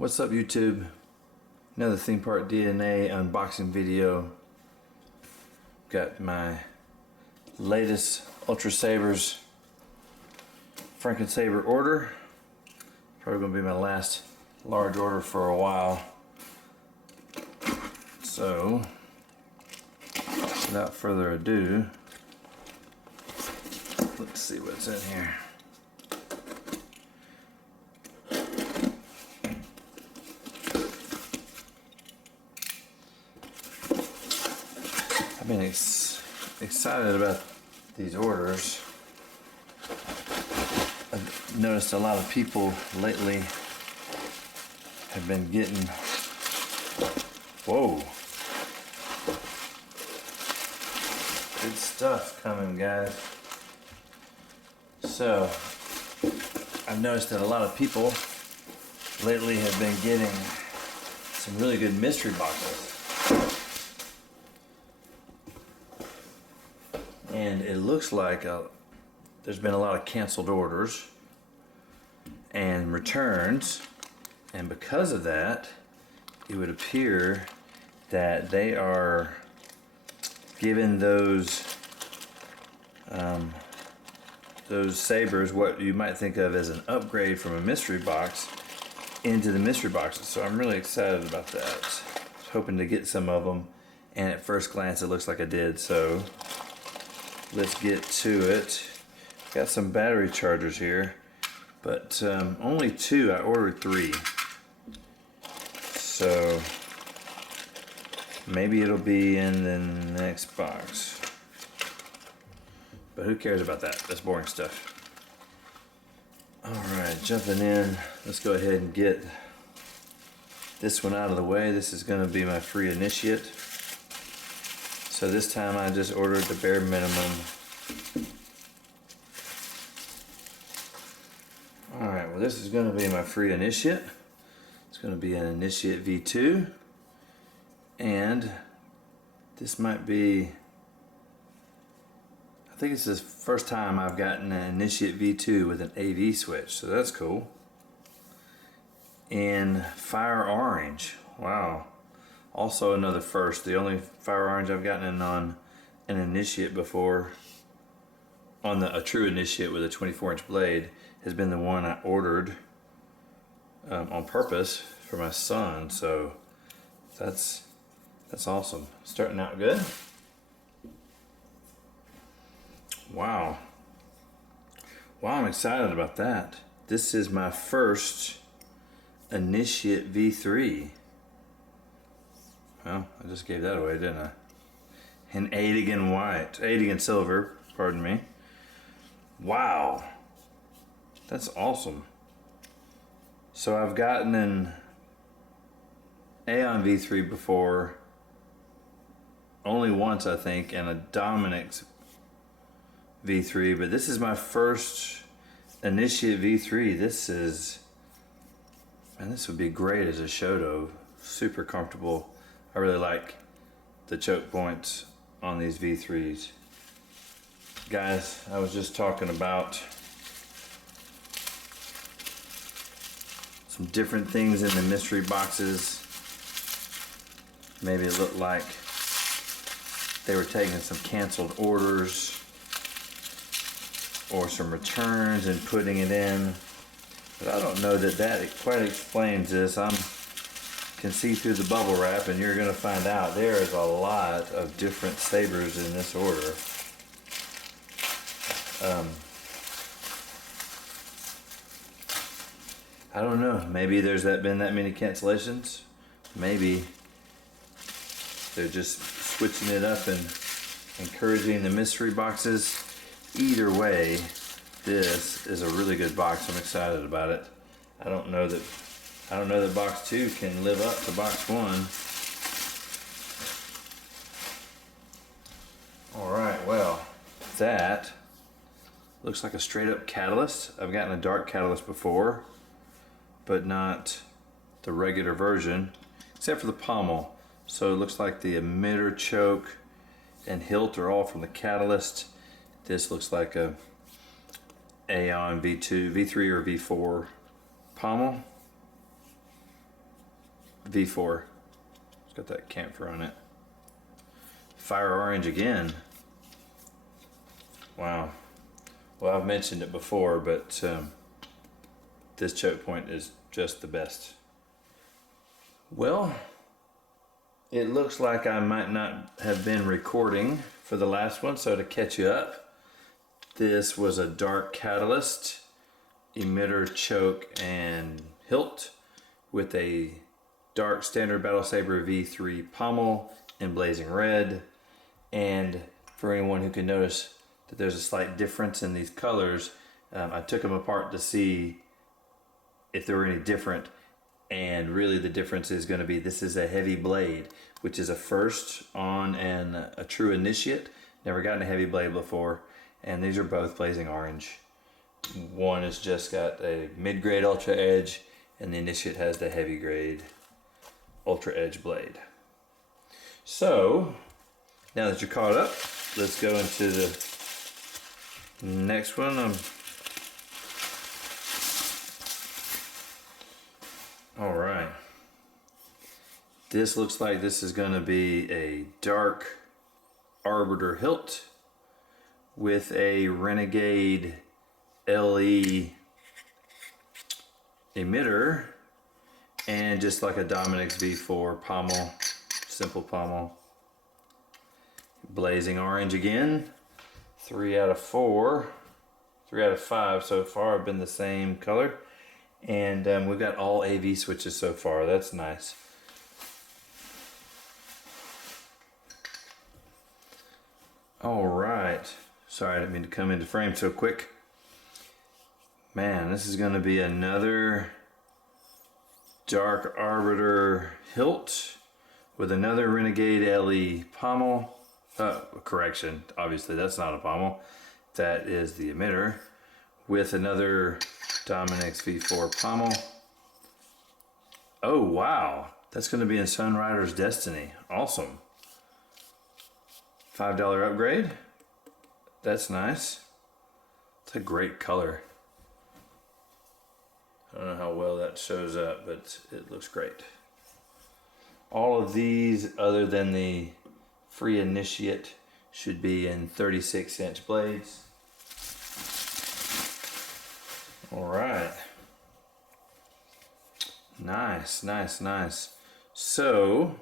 What's up, YouTube? Another Theme Park DNA unboxing video. Got my latest Ultrasabers-Frankensaber order. Probably gonna be my last large order for a while. So, without further ado, let's see what's in here. I've been excited about these orders. I've noticed a lot of people lately have been getting, whoa, good stuff coming, guys. So I've noticed that a lot of people lately have been getting some really good mystery boxes. And it looks like there's been a lot of canceled orders and returns, and because of that, it would appear that they are giving those sabers what you might think of as an upgrade from a mystery box into the mystery boxes. So I'm really excited about that. I was hoping to get some of them, and at first glance it looks like I did, so let's get to it. Got some battery chargers here, but only 2. I ordered 3. So maybe it'll be in the next box. But who cares about that? That's boring stuff. Alright, jumping in. Let's go ahead and get this one out of the way. This is going to be my free initiate. So this time I just ordered the bare minimum. Alright, well, this is going to be my free initiate. It's going to be an initiate V2. And this might be, I think it's the first time I've gotten an initiate V2 with an AV switch. So that's cool. In Fire Orange. Wow. Also another first. The only Fire Orange I've gotten on an initiate before, on a true initiate with a 24-inch blade, has been the one I ordered on purpose for my son. So that's awesome. Starting out good. Wow, I'm excited about that. This is my first initiate V3. Well, I just gave that away, didn't I? And 8 again silver, pardon me. Wow, that's awesome. So I've gotten an Aeon V3 before, only once I think, and a Dominic's V3, but this is my first initiate V3. This would be great as a Shoto. Super comfortable. I really like the choke points on these V3s. Guys, I was just talking about some different things in the mystery boxes. Maybe it looked like they were taking some canceled orders or some returns and putting it in, but I don't know that quite explains this. I can see through the bubble wrap, and you're going to find out there is a lot of different sabers in this order. I don't know, maybe there's been that many cancellations. Maybe they're just switching it up and encouraging the mystery boxes. Either way, this is a really good box. I'm excited about it. I don't know that box 2 can live up to box 1. Alright, well, that looks like a straight up catalyst. I've gotten a dark catalyst before, but not the regular version, except for the pommel. So it looks like the emitter, choke, and hilt are all from the catalyst. This looks like a Aeon V2, V3 or V4 pommel. V4. It's got that camphor on it. Fire orange again. Wow. Well, I've mentioned it before, but this choke point is just the best. Well, it looks like I might not have been recording for the last one, so to catch you up, this was a dark catalyst, emitter, choke, and hilt with a dark standard battle saber V3 pommel in blazing red. And for anyone who can notice that there's a slight difference in these colors, I took them apart to see if they were any different. And really the difference is going to be, this is a heavy blade, which is a first on a true initiate. Never gotten a heavy blade before. And these are both blazing orange. One has just got a mid-grade ultra edge, and the initiate has the heavy grade ultra edge blade. So now that you're caught up, let's go into the next one. All right. This looks like this is going to be a dark arbiter hilt with a Renegade LE emitter and just like a Dominic's V4 pommel, simple pommel. Blazing orange again. 3 out of 4, 3 out of 5 so far have been the same color. And we've got all AV switches so far. That's nice. All right. Sorry, I didn't mean to come into frame so quick. Man, this is going to be another dark arbiter hilt with another Renegade LE pommel. Correction, obviously that's not a pommel. That is the emitter. With another Dominic's V4 pommel. Oh wow, that's going to be in Sunrider's Destiny. Awesome. $5 upgrade. That's nice. It's a great color. I don't know how well that shows up, but it looks great. All of these, other than the free initiate, should be in 36-inch blades. All right. Nice, nice, nice. So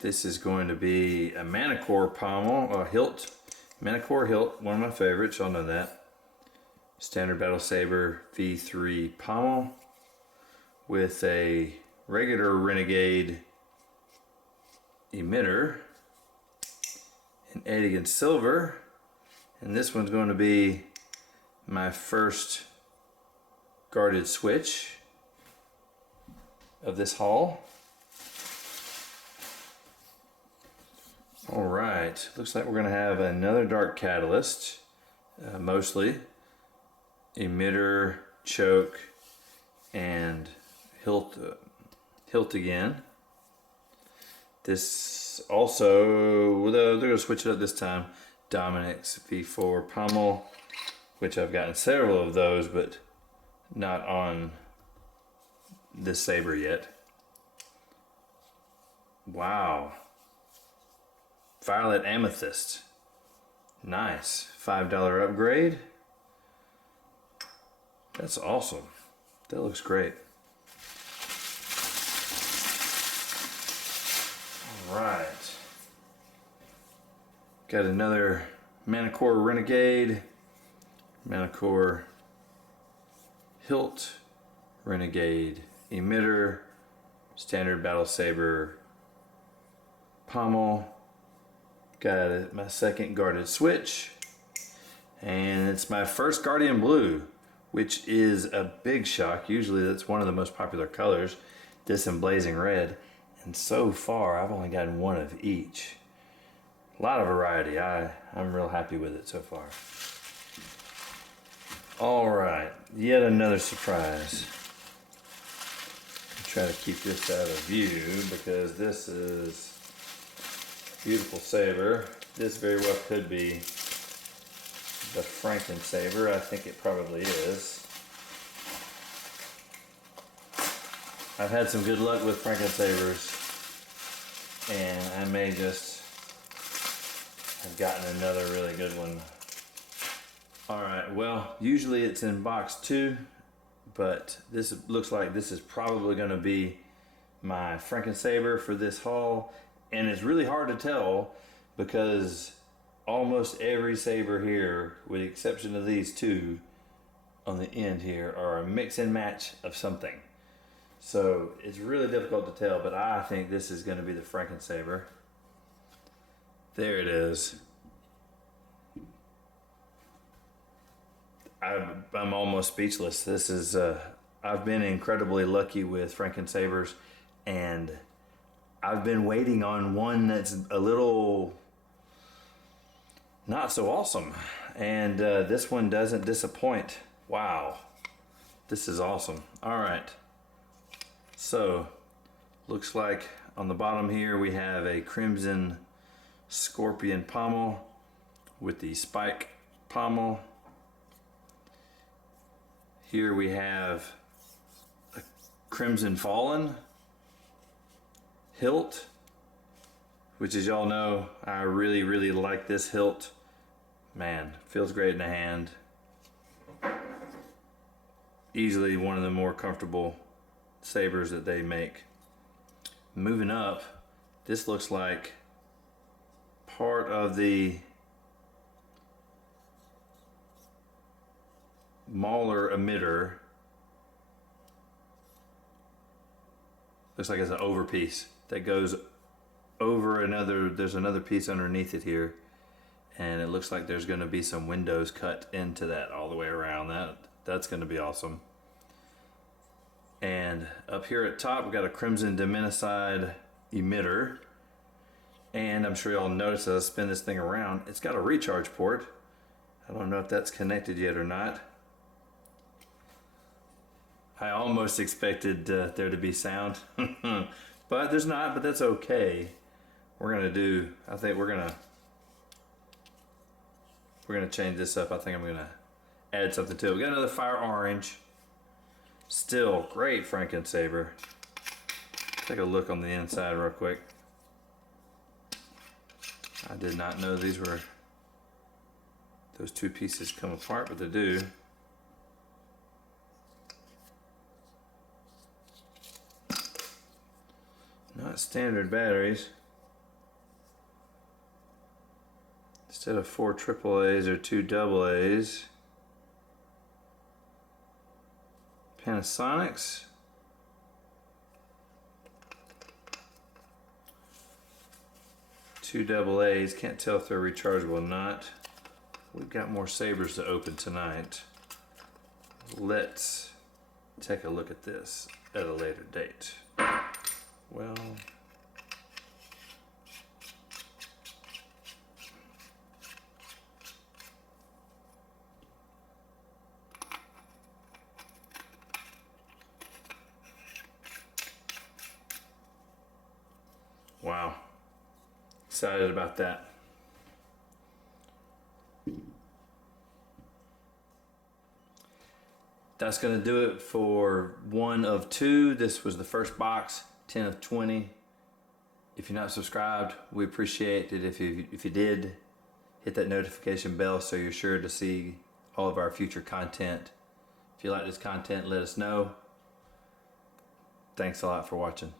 this is going to be a Manticore pommel, hilt. Manticore hilt, one of my favorites, y'all know that. Standard battle saber V3 pommel with a regular Renegade emitter in Elegant silver. And this one's going to be my first guarded switch of this haul. All right, looks like we're going to have another dark catalyst, mostly emitter, choke, and hilt again. This also, they're going to switch it up this time, Dominic's V4 pommel, which I've gotten several of those, but not on this saber yet. Wow. Violet amethyst. Nice. $5 upgrade. That's awesome. That looks great. All right. Got another Manticore Renegade, Manticore hilt, Renegade emitter, standard battle saber pommel. Got my second guarded switch, and it's my first Guardian Blue, which is a big shock. Usually that's one of the most popular colors, this and Blazing Red, and so far I've only gotten one of each. A lot of variety. I'm real happy with it so far. All right, yet another surprise. I'll try to keep this out of view because this is a beautiful saber. This very well could be the Frankensaber. I think it probably is. I've had some good luck with Frankensabers, and I may just have gotten another really good one. Alright, well, usually it's in box 2, but this looks like this is probably going to be my Frankensaber for this haul, and it's really hard to tell because almost every saber here, with the exception of these two on the end here, are a mix and match of something. So it's really difficult to tell, but I think this is going to be the Frankensaber. There it is. I'm almost speechless. This is, I've been incredibly lucky with Frankensabers, and I've been waiting on one that's a little not so awesome. And this one doesn't disappoint. Wow. This is awesome. All right. So, looks like on the bottom here we have a crimson scorpion pommel with the spike pommel. Here we have a crimson fallen hilt, which, as y'all know, I really like this hilt. Man, feels great in the hand. Easily one of the more comfortable sabers that they make. Moving up, this looks like part of the Mauler emitter. Looks like it's an overpiece that goes over another, there's another piece underneath it here, and it looks like there's going to be some windows cut into that all the way around. That's going to be awesome. And up here at top we got a crimson dimenticide emitter, and I'm sure y'all notice as I spin this thing around, it's got a recharge port. I don't know if that's connected yet or not. I almost expected there to be sound, but there's not, but that's okay. We're gonna do, I think we're gonna change this up. I think I'm gonna add something to it. We got another fire orange. Still great Frankensaber. Take a look on the inside real quick. I did not know these were, those two pieces come apart, but they do. Not standard batteries. Instead of 4 AAAs or 2 AA's. Panasonics. Two AA's. Can't tell if they're rechargeable or not. We've got more sabers to open tonight. Let's take a look at this at a later date. Well, wow, excited about that. That's going to do it for one of two. This was the first box. 10 of 20. If you're not subscribed, we appreciate it if you did. Hit that notification bell so you're sure to see all of our future content. If you like this content, let us know. Thanks a lot for watching.